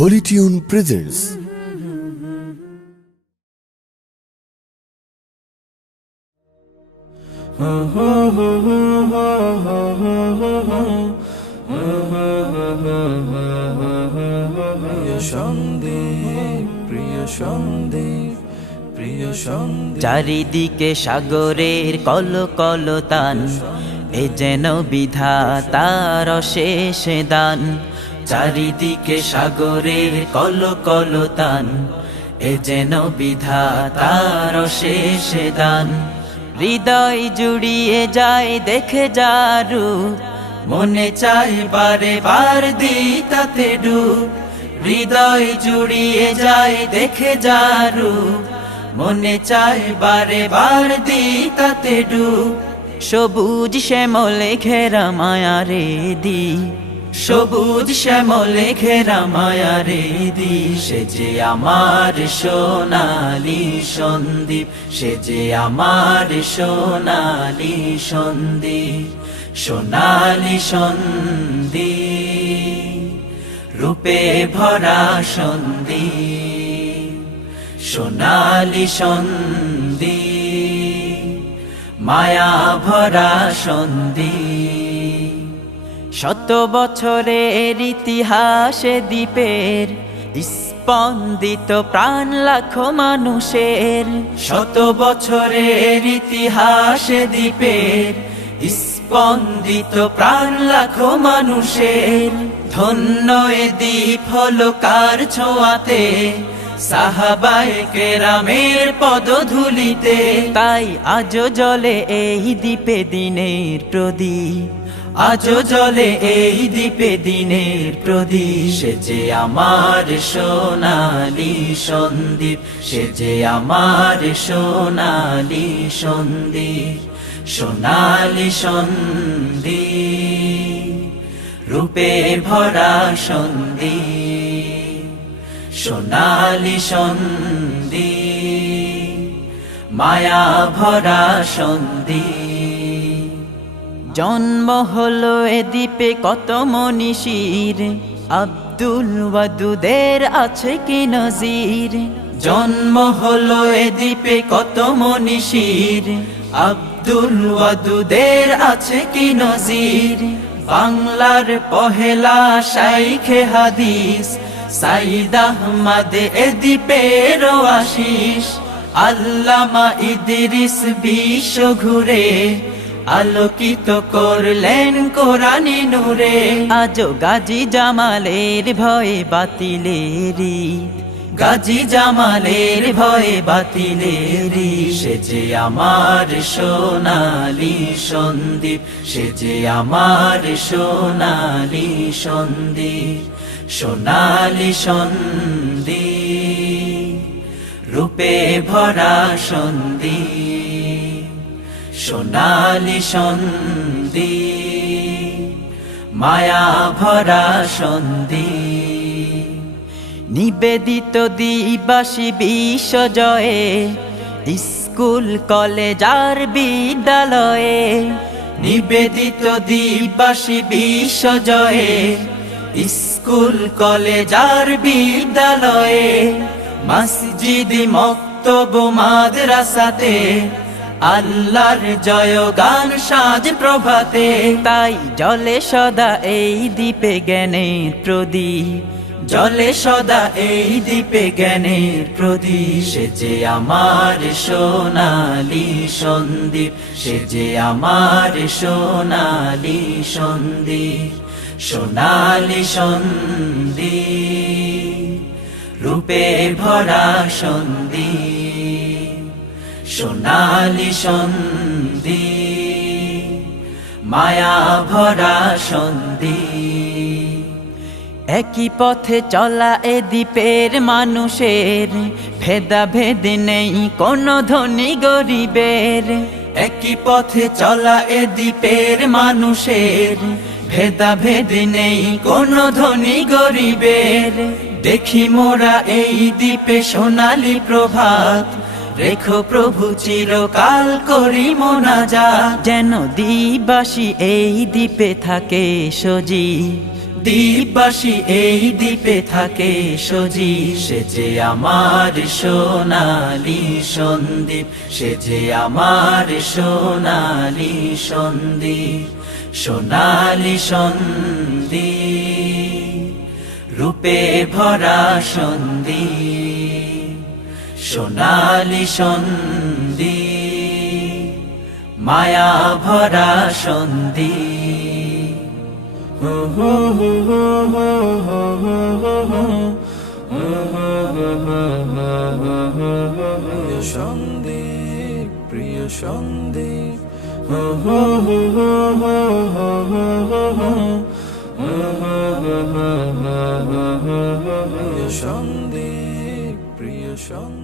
Holy Tune presents চারিদিকে সাগরের কলকলতান, এ যেন বিধাতার অশেষ দান। চারিদিকে সাগরের কলকলতান, এ যেন বিধাতার অশেষ দান। হৃদয় জুড়িয়ে যায় দেখে যারু, মনে চায় বারে বার দিতাতে ডুব। হৃদয় জুড়িয়ে যায় দেখে যারু, মনে চায় বারে বার দিতাতে ডুব। সবুজ শ্যামলে ঘেরা মায়ারে দি, সবুজ শ্যামলে ঘেরা মায়ারে দি। সে যে আমার সোনালি সন্দীপ, সে যে আমার সোনালি সন্দীপ। সোনালি সন্দীপ রূপে ভরা সন্দীপ, সোনালি সন্দীপ মায়া ভরা সন্দীপ। শত বছরের ইতিহাসে দ্বীপের স্পন্দিত প্রাণ লাখো মানুষের। শত বছরের ইতিহাসে দ্বীপের স্পন্দিত প্রাণ লাখো মানুষের। ধন্য এ দ্বীপ হলো কার ছোঁয়াতে, সাহাবায়ে কেরামের পদধূলিতে। তাই আজও জ্বলে এই দ্বীপে দিনের প্রদীপ, আজও জ্বলে এই দ্বীপে দিনের প্রদীপ। সে যে আমার সোনালি সন্দীপ, সে যে আমার সোনালি সন্দীপ। সোনালি সন্দীপ রূপে ভরা সন্দীপ, সোনালি সন্দীপ মায়া ভরা সন্দীপ। জন্ম হলো এ দ্বীপে কত মনীষীর, আব্দুল ওয়াদুদের আছে কি নজির। জন্ম হলো এ দ্বীপে কত মনীষীর, আব্দুল ওয়াদুদের আছে কি নজির। বাংলার পহেলা শাইখে হাদিস সাইদ আহমদ এ দ্বীপের আশিস। আল্লামা ইদ্রিস বিশ্ব ঘুরে আলোকিত করলেন কোরআনী নূরে। আজও গাজী জামালের ভয়ে বাতিলেরি, গাজী জামালের ভয়ে বাতিলেরি। সে যে আমার সোনালি সন্দীপ, সে যে আমার সোনালি সন্দীপ। সোনালি সন্দীপ রূপে ভরা সন্দীপ, সোনালি সন্দীপ মায়া ভরা সন্দীপ। নিবেদিত দিবাসী বিশ্বজয়ে, স্কুল কলেজ আর বিদ্যালয়ে। নিবেদিত দিবাসী বিশ্বজয়ে, স্কুল কলেজ আর বিদ্যালয়ে। মসজিদ মক্তব মাদ্রাসাতে আল্লাহর জয়গান সাজ প্রভাতে। তাই জলে সদা এই দ্বীপে জ্ঞানের প্রদীপ, জলে সদা এই দ্বীপে জ্ঞানের প্রদীপ। সে যে আমার সোনালি সন্দীপ, সে যে আমার সোনালি সন্দীপ। সোনালি সন্দীপ রূপে ভরা সন্দীপ, সোনালি সন্দীপ মায়া ভরা সন্দীপ। একই পথে চলা এ দ্বীপের মানুষের, ভেদাভেদ নেই কোনো ধনী গরিবের। একই পথে চলা এ দ্বীপের মানুষের, ভেদাভেদ নেই কোনো ধনী গরিবের। দেখি মোরা এই দ্বীপে সোনালি প্রভাত, রেখো প্রভু চিরকাল করি মোনাজাত। যেন দ্বীপবাসী এই দ্বীপে থাকে সজীব, দ্বীপবাসী এই দ্বীপে থাকে সজি, সে যে আমার সোনালি সন্দীপ, সে যে আমার সোনালি সন্দীপ, সোনালি সন্দীপ, রূপে ভরা সন্দীপ, সোনালি সন্দীপ, মায়া ভরা সন্দীপ। প্রিয় সন্দীপ, প্রিয় সন্দীপ, প্রিয় সন্দীপ, প্রিয় সন্দীপ।